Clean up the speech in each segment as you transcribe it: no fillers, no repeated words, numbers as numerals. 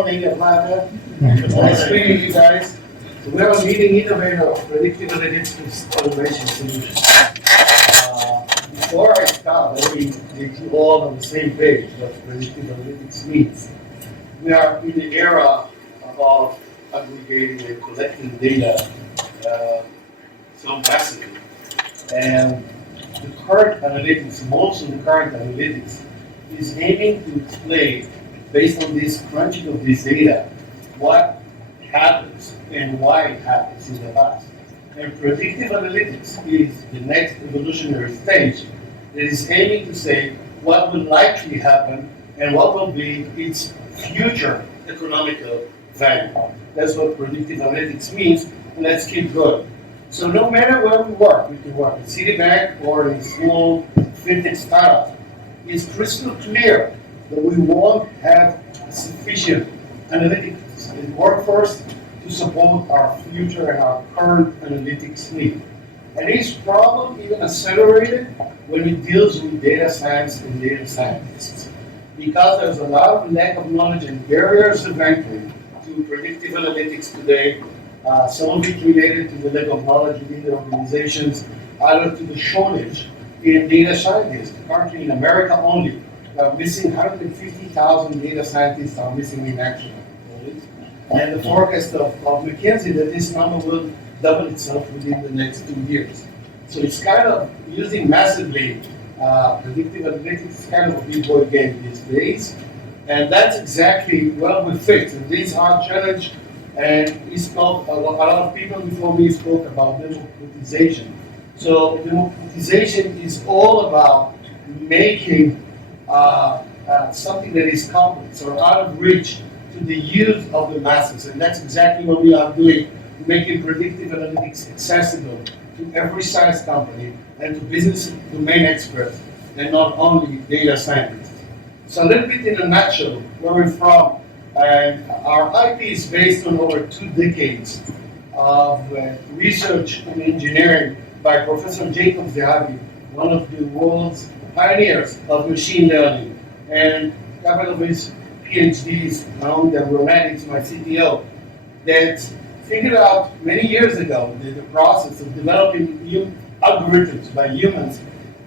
Nice meeting you guys. So we are a leading innovator of predictive analytics automation solutions. Before I start, let me get you all on the same page what predictive analytics means. We are in the era of aggregating and collecting data so massively. And the current analytics, most of the current analytics, is aiming to explain, based on this crunching of this data, what happens and why it happens in the past. And predictive analytics is the next evolutionary stage that is aiming to say what will likely happen and what will be its future economical value. That's what predictive analytics means, and let's keep going. So no matter where we can work in Citibank or in a small fintech startup, it's crystal clear that we won't have sufficient analytics and workforce to support our future and our current analytics need. And this problem even accelerated when it deals with data science and data scientists, because there's a lot of lack of knowledge and barriers of entry to predictive analytics today. Some of it related to the lack of knowledge within the organizations, other to the shortage in data scientists. Currently in America only, missing 150,000 data scientists are missing in action. And the forecast of McKinsey that this number will double itself within the next 2 years. So it's kind of using massively predictive analytics is kind of a big boy game these days. And that's exactly where we fit. And this is our challenge. And we spoke, a lot of people before me spoke about democratization. So democratization is all about making something that is complex or out of reach to the use of the masses. And that's exactly what we are doing, making predictive analytics accessible to every size company and to business domain experts and not only data scientists. So a little bit in a nutshell, where we're from. And our IP is based on over 2 decades of research and engineering by Professor Jacob Zahavi, one of the world's pioneers of machine learning, and a couple of his PhDs, Naomi Romantics, my CTO, that figured out many years ago that the process of developing algorithms by humans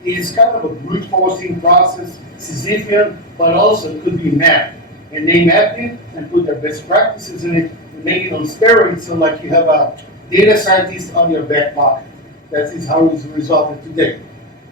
is kind of a brute forcing process, Sisyphean, but also could be mapped. And they mapped it and put their best practices in it and make it on steroids, so like you have a data scientist on your back pocket. That is how it's resulted today.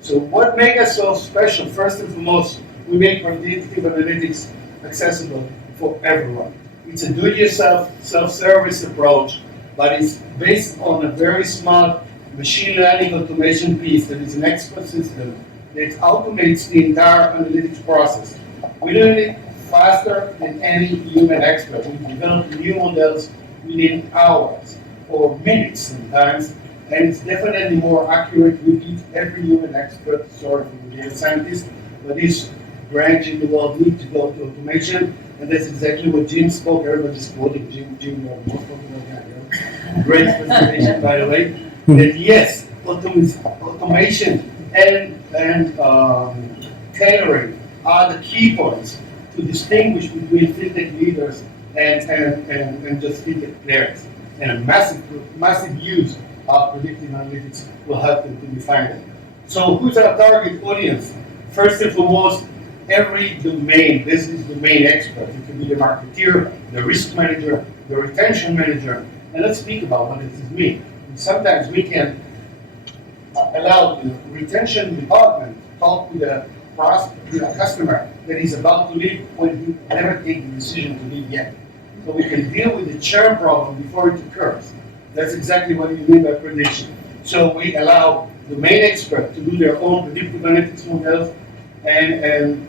So what makes us so special? First and foremost, we make predictive analytics accessible for everyone. It's a do-it-yourself, self-service approach, but it's based on a very smart machine learning automation piece that is an expert system that automates the entire analytics process. We're doing it faster than any human expert. We develop new models within hours or minutes sometimes, and it's definitely more accurate. We beat every human expert, sorry for the data scientist, but this branch in the world needs to go to automation, and that's exactly what Jim spoke. Everybody's quoting Jim, most popular guy. Great presentation, by the way. That yes, automation and tailoring are the key points to distinguish between fintech leaders and just fintech players. And a massive use of predictive analytics will help them to define it. So who's our target audience? First and foremost, every domain, business domain expert. It can be the marketeer, the risk manager, the retention manager. And let's speak about what does this mean. And sometimes we can allow the retention department to talk with a customer that is about to leave when he never takes the decision to leave yet. So we can deal with the churn problem before it occurs. That's exactly what you mean by prediction. So we allow domain experts to do their own predictive analytics models and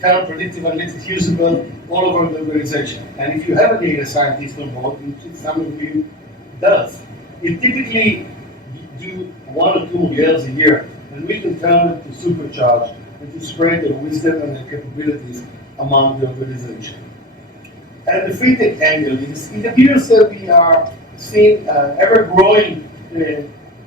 kind predictive analytics usable all over the organization. And if you have a data scientist on board, which some of you does, it typically do 1 or 2 models a year, and we can tell them to supercharge and to spread their wisdom and their capabilities among the organization. And the fintech angle is, it appears that we are seeing ever-growing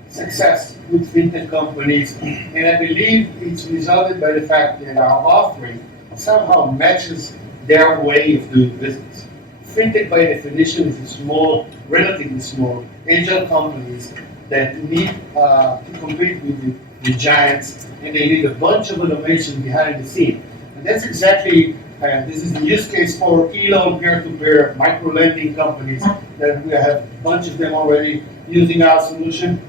success with fintech companies, and I believe it's resulted by the fact that our offering somehow matches their way of doing business. Fintech, by definition, is a small, relatively small, agile companies that need to compete with the giants, and they need a bunch of automation behind the scene. And that's exactly, this is the use case for e-loan peer-to-peer micro-lending companies that we have a bunch of them already using our solution.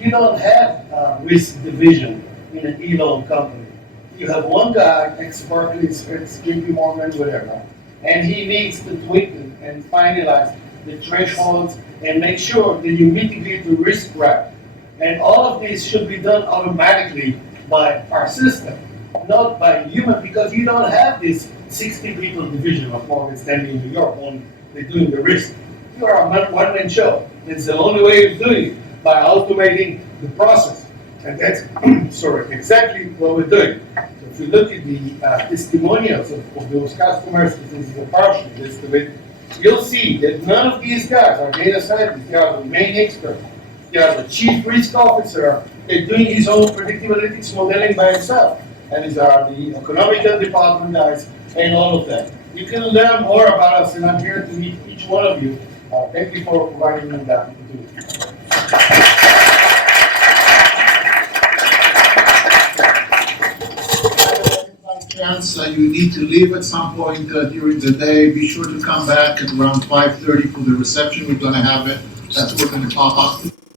You don't have risk division in an e-loan company. You have one guy, ex-Barclays, ex-JP Morgan, whatever, and he needs to tweak and finalize the thresholds and make sure that you mitigate the risk graph. And all of this should be done automatically by our system, not by human, because you don't have this 60 people division of Morgan Stanley in New York when they're doing the risk. You are a one-man show. It's the only way of doing it, by automating the process. And that's exactly what we're doing. So if you look at the testimonials of those customers, this is a partial list of it, you'll see that none of these guys are data scientists. They are the main expert. They are the chief risk officer. They're doing his own predictive analytics modeling by himself. And these are the economical department guys and all of that. You can learn more about us, and I'm here to meet each one of you. Thank you for providing me that opportunity. Chance, you need to leave at some point during the day. Be sure to come back at around 5:30 for the reception. We're going to have it. That's what's going to pop up.